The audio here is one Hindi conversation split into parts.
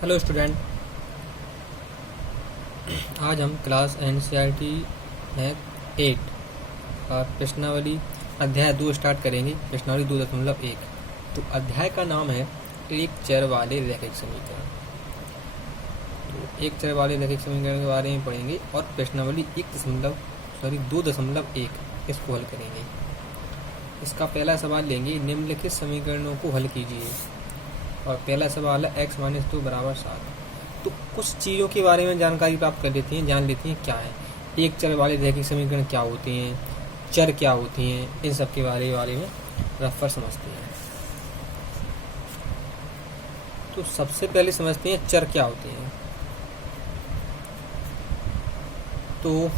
हेलो स्टूडेंट, आज हम क्लास एनसीईआरटी में 8 और प्रश्नावली अध्याय 2 स्टार्ट करेंगे। प्रश्नावली 2.1। तो अध्याय का नाम है एक चर वाले रैखिक समीकरण। तो एक चर वाले रैखिक समीकरण के बारे में पढ़ेंगे और प्रश्नावली 2.1 इसको हल करेंगे। इसका पहला सवाल लेंगे, निम्नलिखित समीकरणों को हल कीजिए। और पहला सवाल है x - 2 = 7। तो कुछ चीज़ों के बारे में जानकारी प्राप्त कर लेती हैं, जान लेती हैं क्या है एक चर वाले रैखिक समीकरण, क्या होते हैं, चर क्या होती हैं, इन सब के बारे में रफ्फर समझते हैं। तो सबसे पहले समझते हैं चर क्या होते हैं। तो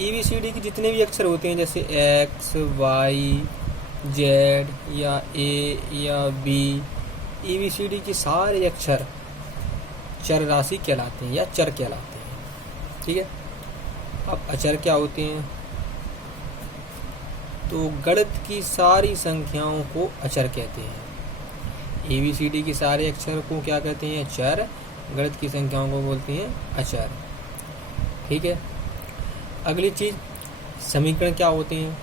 ABCD के जितने भी अक्षर होते हैं, जैसे x, y, z या a या b, ABCD के सारे अक्षर चर राशि कहलाते हैं या चर कहलाते हैं। ठीक है। अब अचर क्या होते हैं? तो गणित की सारी संख्याओं को अचर कहते हैं। ABCD के सारे अक्षर को क्या कहते हैं? चर। गणित की संख्याओं को बोलते हैं अचर। ठीक है। अगली चीज, समीकरण क्या होते हैं?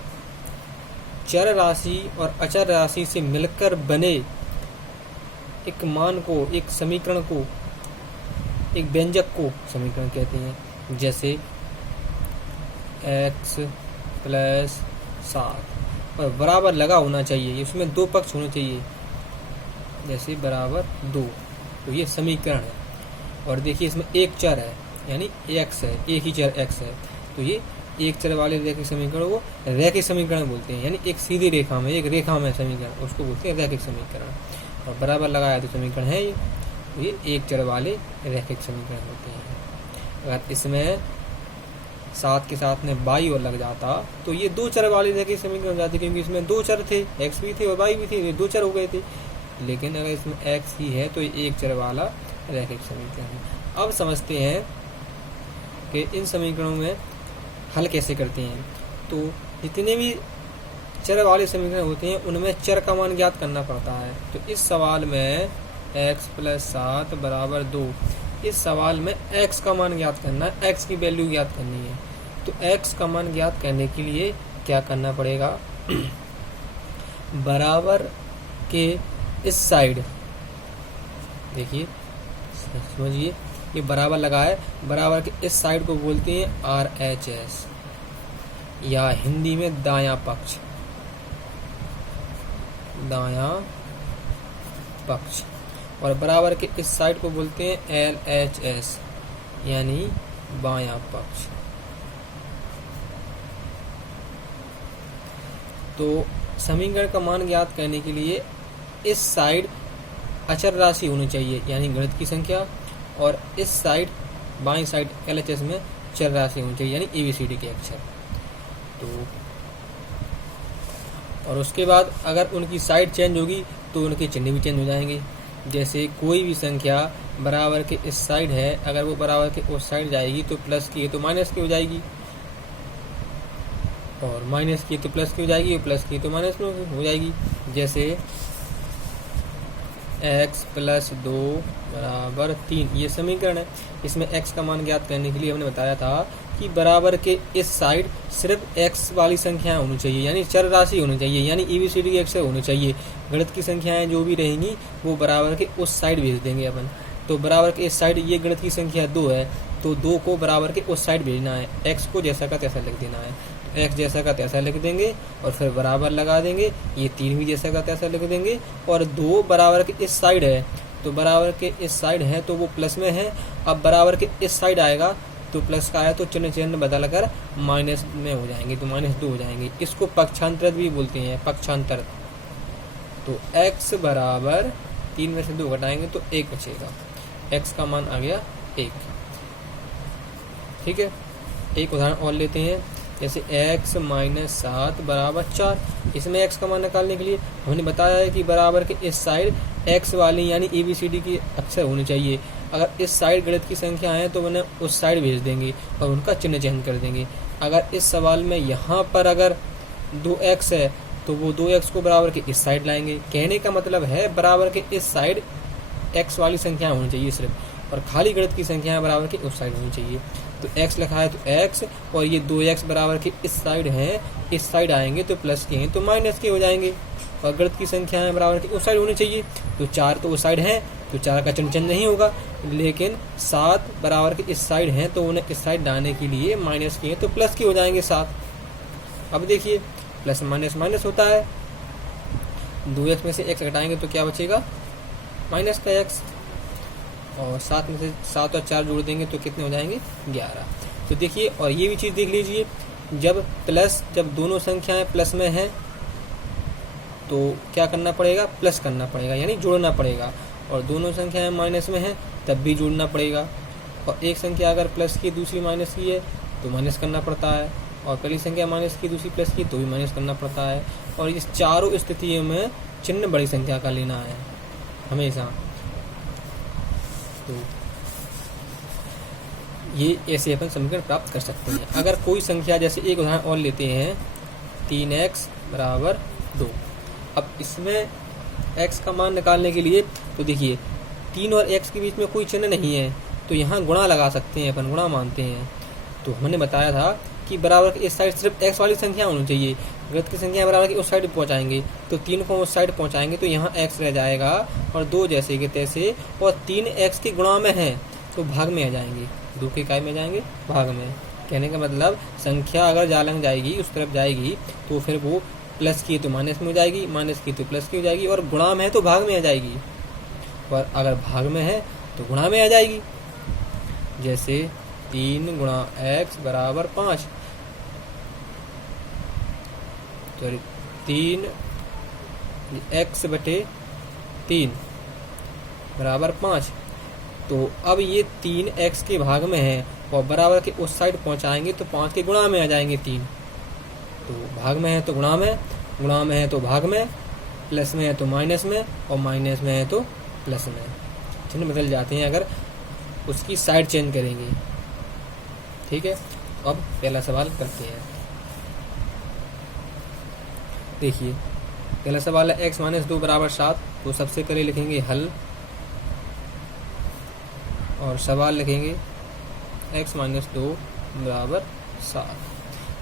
चर राशि और अचर राशि से मिलकर बने एक मान को, एक समीकरण को, एक व्यंजक को समीकरण कहते हैं। जैसे x + 7 और बराबर लगा होना चाहिए, इसमें दो पक्ष होने चाहिए, जैसे बराबर 2। तो ये समीकरण है। और देखिए इसमें एक चर है, यानी x है, एक ही चर x है। तो ये एक चर वाले रैखिक समीकरण को रैखिक समीकरण बोलते हैं, यानी एक सीधी रेखा में, एक रेखा में समीकरण, उसको बोलते हैं रैखिक समीकरण। और बराबर लगाया तो समीकरण है ये। तो ये एक चर वाले रैखिक समीकरण होते हैं। अगर इसमें 7 के साथ में y और लग जाता तो ये दो चर वाले रैखिक समीकरण हो जाते, क्योंकि इसमें दो चर थे, x भी थे और y भी थे, ये दो चर हो गए थे। लेकिन अगर इसमें x ही है तो ये एक चर वाला रैखिक समीकरण है। अब समझते हैं कि इन समीकरणों में हल कैसे करते हैं। तो जितने भी चर वाले समीकरण होते हैं उनमें चर का मान ज्ञात करना पड़ता है। तो इस सवाल में x + 7 = 2, इस सवाल में x का मान ज्ञात करना है, x की वैल्यू ज्ञात करनी है। तो x का मान ज्ञात करने के लिए क्या करना पड़ेगा? बराबर के इस साइड, देखिए समझिए, ये बराबर लगा है, बराबर के इस साइड को बोलते हैं RHS या हिंदी में दायां पक्ष, दायां पक्ष। और बराबर के इस साइड को बोलते हैं LHS यानी बायां पक्ष। तो समीकरण का मान ज्ञात करने के लिए इस साइड अचर राशि होनी चाहिए, यानी गणित की संख्या, और इस साइड बाईं साइड LHS में चर राशि होनी चाहिए, यानी ABCD के अक्षर। तो और उसके बाद अगर उनकी साइड चेंज होगी तो उनके चिन्ह भी चेंज हो जाएंगे। जैसे कोई भी संख्या बराबर के इस साइड है, अगर वो बराबर के उस साइड जाएगी तो प्लस की है तो माइनस की हो जाएगी, और माइनस की है तो प्लस की हो जाएगी, और प्लस की है तो माइनस की हो जाएगी। जैसे x + 2 = 3, ये समीकरण है। इसमें x का मान ज्ञात करने के लिए हमने बताया था कि बराबर के इस साइड सिर्फ x वाली संख्याएं होनी चाहिए, यानी चर राशि होनी चाहिए, यानी ABCD के अक्षर होने चाहिए। गणित की संख्याएं जो भी रहेंगी वो बराबर के उस साइड भेज देंगे अपन। तो बराबर के इस साइड, ये गणित की संख्या 2 है, तो 2 को बराबर के उस साइड भेजना है, x को जैसा का तैसा लिख देना है। x जैसा का तैसा लिख देंगे और फिर बराबर लगा देंगे, ये 3 भी जैसा का तैसा लिख देंगे। और 2 बराबर के इस साइड है, तो बराबर के इस साइड है तो वो प्लस में है। अब बराबर के इस साइड आएगा तो प्लस का आया तो चिन्ह बदल कर माइनस में हो जाएंगे, तो -2 हो जाएंगे। इसको पक्षांतर भी बोलते हैं, पक्षांतर। तो x बराबर 3 में से 2 घटाएंगे तो 1 बचेगा, x का मान आ गया 1। ठीक है। एक उदाहरण और लेते हैं, जैसे x - 7 = 4। इसमें x का मान निकालने के लिए हमने बताया है कि बराबर के इस साइड x वाली यानी ABCD की अक्षर होनी चाहिए। अगर इस साइड गणित की संख्या है तो उन्हें उस साइड भेज देंगे और उनका चिन्ह चेंज कर देंगे। अगर इस सवाल में यहाँ पर अगर 2x है तो वो 2x को बराबर के इस साइड लाएंगे। कहने का मतलब है बराबर के इस साइड x वाली संख्या होनी चाहिए सिर्फ, और खाली गणित की संख्याएं बराबर की उस साइड होनी चाहिए। तो x लिखा है तो x, और ये 2x बराबर के इस साइड हैं, इस साइड आएंगे तो प्लस के हैं तो माइनस के हो जाएंगे, और गणित की संख्याएं बराबर की उस साइड होनी चाहिए। तो 4 तो उस साइड हैं तो 4 का चिन्ह नहीं होगा, लेकिन 7 बराबर के इस साइड हैं तो उन्हें इस साइड लाने के लिए माइनस के हैं तो प्लस के हो जाएंगे 7। अब देखिए प्लस माइनस माइनस होता है, 2x में से x घटाएंगे तो क्या बचेगा, माइनस का x, और 7 में से 7 और 4 जोड़ देंगे तो कितने हो जाएंगे, 11। तो देखिए, और ये भी चीज़ देख लीजिए, जब दोनों संख्याएं प्लस में हैं तो क्या करना पड़ेगा, प्लस करना पड़ेगा यानी जोड़ना पड़ेगा, और दोनों संख्याएं माइनस में हैं तब भी जोड़ना पड़ेगा, और एक संख्या अगर प्लस की दूसरी माइनस की है तो माइनस करना पड़ता है, और पहली संख्या माइनस की दूसरी प्लस की तो भी माइनस करना पड़ता है, और इस चारों स्थितियों में चिन्ह बड़ी संख्या का लेना है हमेशा। तो ये ऐसे अपन समीकरण प्राप्त कर सकते हैं। अगर कोई संख्या, जैसे एक उदाहरण और लेते हैं, 3x बराबर 2। अब इसमें x का मान निकालने के लिए तो देखिए 3 और x के बीच में कोई चिन्ह नहीं है, तो यहाँ गुणा लगा सकते हैं, अपन गुणा मानते हैं। तो हमने बताया था कि बराबर के इस साइड सिर्फ x वाली संख्या होनी चाहिए, गणित की संख्या बराबर की उस साइड पहुँचाएंगे तो 3 को उस साइड पहुँचाएंगे तो यहाँ x रह जाएगा, और 2 जैसे के तैसे, और 3x के गुणा में है तो भाग में आ जाएंगे, 2 के इकाई में जाएंगे भाग में। कहने का मतलब संख्या अगर जालंग जाएगी, उस तरफ जाएगी, तो फिर वो प्लस की तो माइनस में हो जाएगी, माइनस की तो प्लस की हो जाएगी, और गुणा में है तो भाग में आ जाएगी, और अगर भाग में है तो गुणा में आ जाएगी। जैसे 3 गुणा x बराबर 5, तो 3x बटे 3 बराबर 5। तो अब ये 3x के भाग में है और बराबर के उस साइड पहुंचाएंगे तो 5 के गुणा में आ जाएंगे 3। तो भाग में है तो गुणा में, गुणा में है तो भाग में, प्लस में है तो माइनस में, और माइनस में है तो प्लस में। चिन्ह बदल जाते हैं अगर उसकी साइड चेंज करेंगे। ठीक है, अब पहला सवाल करते हैं। देखिए पहला सवाल है x - 2 बराबर 7। तो सबसे पहले लिखेंगे हल, और सवाल लिखेंगे x - 2 बराबर 7।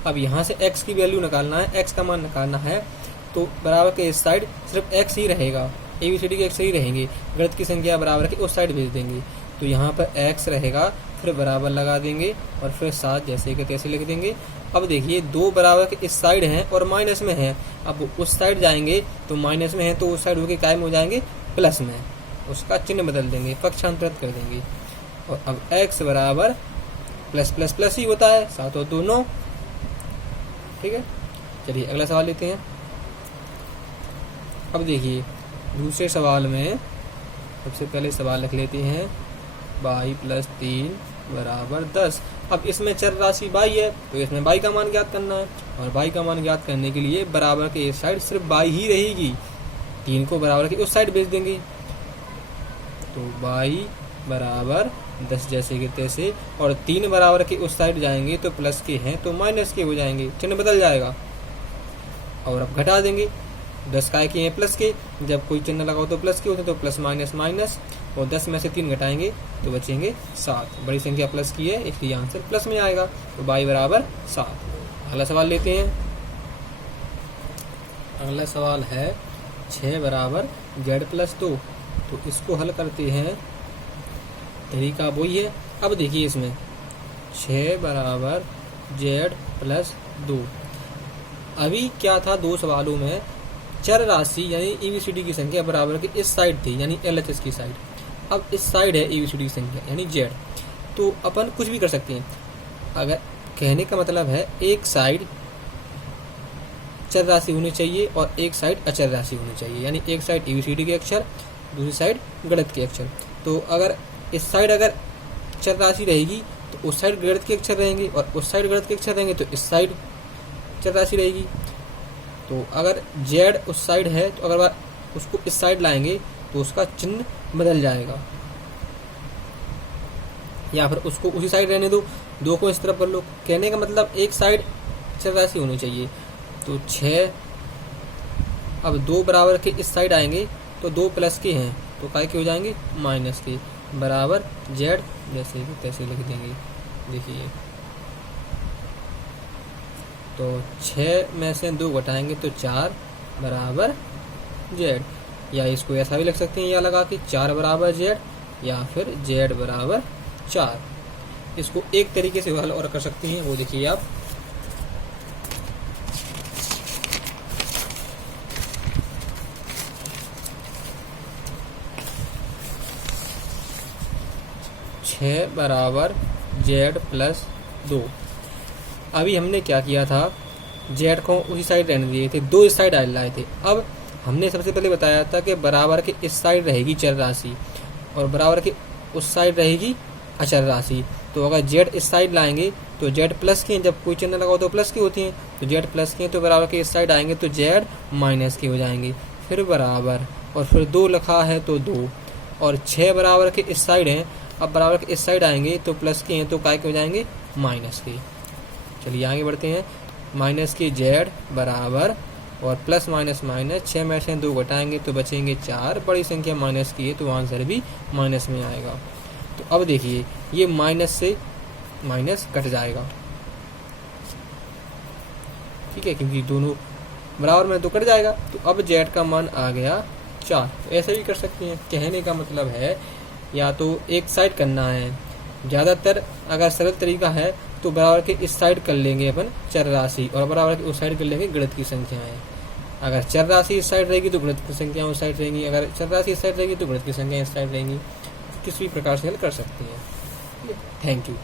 अब यहाँ से x की वैल्यू निकालना है, x का मान निकालना है, तो बराबर के इस साइड सिर्फ x ही रहेगा, ABCD के x ही रहेंगे, गणित की संख्या बराबर के उस साइड भेज देंगे। तो यहाँ पर x रहेगा, फिर बराबर लगा देंगे, और फिर 7 जैसे कि तैसे लिख देंगे। अब देखिए 2 बराबर के इस साइड हैं और माइनस में हैं, अब उस साइड जाएंगे तो माइनस में है तो उस साइड होके कायम हो जाएंगे प्लस में, उसका चिन्ह बदल देंगे, पक्षांतरित कर देंगे। और अब x बराबर प्लस प्लस प्लस ही होता है, 7 और 2 9। ठीक है, चलिए अगला सवाल लेते हैं। अब देखिए दूसरे सवाल में सबसे पहले सवाल लिख लेते हैं y + 3 बराबर 10। अब इसमें चर राशि y है तो इसमें y का मान ज्ञात करना है, और y का मान ज्ञात करने के लिए बराबर के इस साइड सिर्फ y ही रहेगी, 3 को बराबर के उस साइड भेज देंगे। तो y बराबर 10 जैसे के तैसे, और 3 बराबर के उस साइड जाएंगे तो प्लस के हैं तो माइनस के हो जाएंगे, चिन्ह बदल जाएगा। और अब घटा देंगे, 10 काय के हैं प्लस के, जब कोई चिन्ह लगाओ तो प्लस के होते हैं, तो प्लस माइनस माइनस, और 10 में से 3 घटाएंगे तो बचेंगे 7। बड़ी संख्या प्लस की है इसलिए आंसर प्लस में आएगा। तो y बराबर 7। अगला सवाल लेते हैं। अगला सवाल है 6 बराबर z + 2। तो इसको हल करते हैं, तरीका वही है। अब देखिए इसमें 6 बराबर z + 2। अभी क्या था, 2 सवालों में चर राशि यानी ABCD की संख्या बराबर की इस साइड थी यानी LHS की साइड, अब इस साइड है ABCD की संख्या यानी Z। तो अपन कुछ भी कर सकते हैं। अगर कहने का मतलब है एक साइड चर राशि होनी चाहिए और एक साइड अचर राशि होनी चाहिए, यानी एक साइड ABCD के अक्षर, दूसरी साइड गणित के अक्षर। तो अगर इस साइड अगर चर राशि रहेगी तो उस साइड गणित के अक्षर रहेंगे, और उस साइड गणित के अक्षर रहेंगे तो इस साइड चर राशि रहेगी। तो अगर Z उस साइड है तो अगर उसको इस साइड लाएंगे तो उसका चिन्ह बदल जाएगा, या फिर उसको उसी साइड रहने दो, 2 को इस तरफ कर लो। कहने का मतलब एक साइड चर राशि होनी चाहिए। तो 6, अब 2 बराबर के इस साइड आएंगे तो 2 प्लस के हैं तो काय के हो जाएंगे माइनस के, बराबर जेड जैसे कि तैसे लिख देंगे। देखिए तो 6 में से 2 घटाएंगे तो 4 बराबर जेड, या इसको ऐसा भी लिख सकते हैं या लगा कि 4 बराबर जेड या फिर जेड बराबर 4। इसको एक तरीके से हल और कर सकते हैं, वो देखिए आप। छः बराबर जेड प्लस 2। अभी हमने क्या किया था, जेड को उसी साइड रहने दिए थे, 2 इस साइड डाल लाए थे। अब हमने सबसे पहले बताया था कि बराबर के इस साइड रहेगी चर राशि और बराबर के उस साइड रहेगी अचर राशि। तो अगर जेड इस साइड लाएंगे तो जेड प्लस की, जब कोई चिन्ह लगाओ तो प्लस की होती हैं, तो जेड प्लस की हैं, तो बराबर के इस साइड आएंगे तो जेड माइनस के हो जाएंगे, फिर बराबर और फिर 2 लिखा है तो 2, और 6 बराबर के इस साइड हैं, अब बराबर के इस साइड आएंगे तो प्लस के हैं तो काय के हो जाएंगे माइनस के। चलिए आगे बढ़ते हैं, माइनस की जेड बराबर और प्लस माइनस माइनस, 6 में से 2 घटाएंगे तो बचेंगे 4, बड़ी संख्या माइनस की है तो आंसर भी माइनस में आएगा। तो अब देखिए ये माइनस से माइनस कट जाएगा, ठीक है, क्योंकि दोनों बराबर में तो कट जाएगा। तो अब जेड का मान आ गया 4। तो ऐसे भी कर सकते हैं, कहने का मतलब है या तो एक साइड करना है, ज़्यादातर अगर सरल तरीका है तो बराबर के इस साइड कर लेंगे अपन चर राशि और बराबर के उस साइड कर लेंगे गणित की संख्याएं। अगर चर राशि इस साइड रहेगी तो गणित की संख्या उस साइड रहेंगी, अगर चर राशि इस साइड रहेगी तो गणित की संख्या इस साइड रहेंगी। किसी भी प्रकार से हल कर सकते हैं। Thank you.